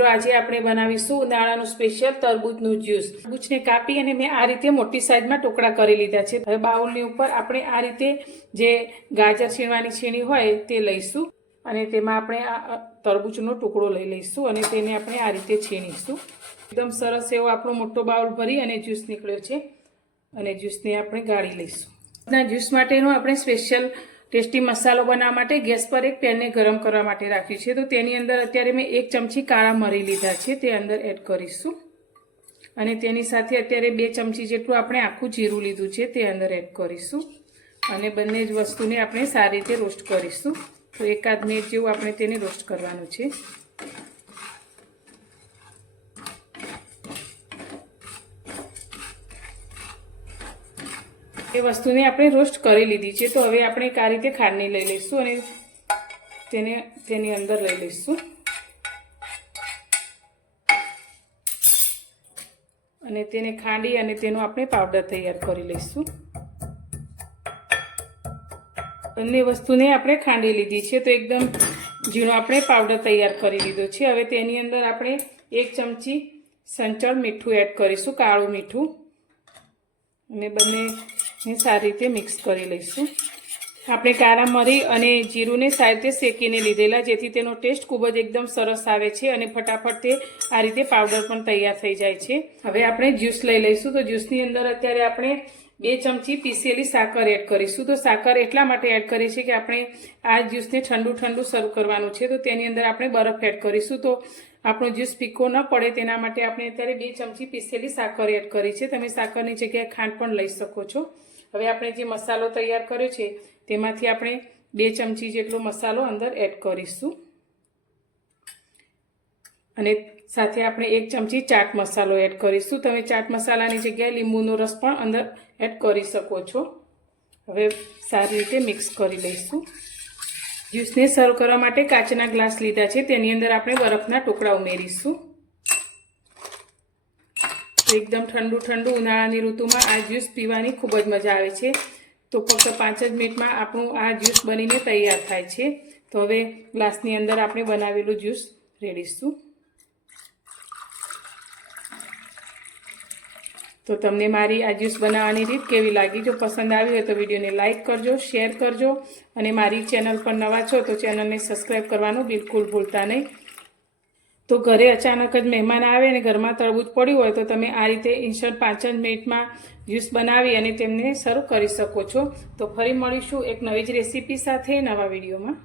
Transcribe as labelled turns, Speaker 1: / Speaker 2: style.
Speaker 1: મિત્રો, આજે આપણે બનાવીશું ઉનાળાનું સ્પેશિયલ તરબૂચનું જ્યુસ તરબૂચને કાપી અને મેં આ રીતે મોટી સાઈઝમાં ટુકડા કરી લીધા છે. હવે બાઉલની ઉપર આપણે આ રીતે જે ગાજર છીણવાની છીણી હોય તે લઈશું અને તેમાં આપણે આ તરબૂચનો ટુકડો લઈ લઈશું અને તેને આપણે આ રીતે છીણીશું. એકદમ સરસ એવો આપણો મોટો બાઉલ ભરી અને જ્યુસ નીકળ્યો છે અને જ્યુસને આપણે ગાળી લઈશું. જ્યુસ માટેનો આપણે સ્પેશિયલ ટેસ્ટી મસાલો બનાવવા માટે ગેસ પર એક પેનને ગરમ કરવા માટે રાખ્યું છે. તો તેની અંદર અત્યારે મેં એક ચમચી કાળા મરી લીધા છે. તે અંદર એડ કરીશું. અને તેની સાથે અત્યારે બે ચમચી જેટલું આપણે આખું જીરું લીધું છે તે અંદર એડ કરીશું. અને બંને જ વસ્તુને આપણે સારી રીતે રોસ્ટ કરીશું. તો એકાદ મિનિટ જેવું આપણે તેને રોસ્ટ કરવાનું છે. એ વસ્તુને આપણે રોસ્ટ કરી લીધી છે. તો હવે આપણે આ રીતે ખાંડની લઈ લઈશું અને તેને તેની અંદર લઈ લઈશું. અને તેને ખાંડી અને તેનો આપણે પાવડર તૈયાર કરી લઈશું. બંને વસ્તુને આપણે ખાંડી લીધી છે. તો એકદમ ઝીણો આપણે પાવડર તૈયાર કરી લીધો છે. હવે તેની અંદર આપણે એક ચમચી સંચળ મીઠું એડ કરીશું, કાળું મીઠું. અને બંનેને સારી રીતે મિક્સ કરી લઈશું. આપણે કાળા મરી અને જીરુંને સારી રીતે શેકીને લીધેલા, જેથી તેનો ટેસ્ટ ખૂબ જ એકદમ સરસ આવે છે અને ફટાફટ તે આ રીતે પાવડર પણ તૈયાર થઈ જાય છે. હવે આપણે જ્યુસ લઈ લઈશું. તો જ્યુસની અંદર અત્યારે આપણે બે ચમચી પીસેલી સાકર એડ કરીશું. તો સાકર એટલા માટે એડ કરીએ છીએ કે આપણે આ જ્યુસને ઠંડુ ઠંડુ સર્વ કરવાનું છે. તો તેની અંદર આપણે બરફ એડ કરીશું. તો આપણો જ્યુસ પીકો ન પડે તેના માટે આપણે અત્યારે બે ચમચી પીસેલી સાકર એડ કરી છે. તમે સાકરની જગ્યાએ ખાંડ પણ લઈ શકો છો. હવે આપણે જે મસાલો તૈયાર કર્યો છે, તેમાંથી આપણે બે ચમચી જેટલો મસાલો અંદર એડ કરીશું. અને સાથે આપણે એક ચમચી ચાટ મસાલો એડ કરીશું. તમે ચાટ મસાલાની જગ્યાએ લીંબુનો રસ પણ અંદર એડ કરી શકો છો. હવે સારી રીતે મિક્સ કરી લઈશું. જ્યુસને સર્વ કરવા માટે કાચના ગ્લાસ લીધા છે, તેની અંદર આપણે બરફના ટુકડા ઉમેરીશું. એકદમ ઠંડુ ઠંડુ ઉનાળાની ઋતુમાં આ જ્યુસ પીવાની ખૂબ જ મજા આવે છે. તો ફક્ત પાંચ જ મિનિટમાં આપણું આ જ્યુસ બનીને તૈયાર થાય છે. તો હવે ગ્લાસની અંદર આપણે બનાવેલું જ્યુસ રેડીશું. તો તમને મારી આ જ્યુસ બનાવવાની રીત કેવી લાગી? જો પસંદ આવી હોય તો વિડીયોને લાઇક કરજો, શેર કરજો અને મારી ચેનલ પર નવા છો તો ચેનલને સબસ્ક્રાઈબ કરવાનું બિલકુલ ભૂલતા નહીં. તો ઘરે અચાનક જ મહેમાન આવે અને ઘરમાં તળબૂચ પડ્યું હોય તો તમે આ રીતે ઇન્સ્ટન્ટ પાંચ જ મિનિટમાં જ્યુસ બનાવી અને તેમને સર્વ કરી શકો છો. તો ફરી મળીશું એક નવી જ રેસીપી સાથે નવા વિડીયોમાં.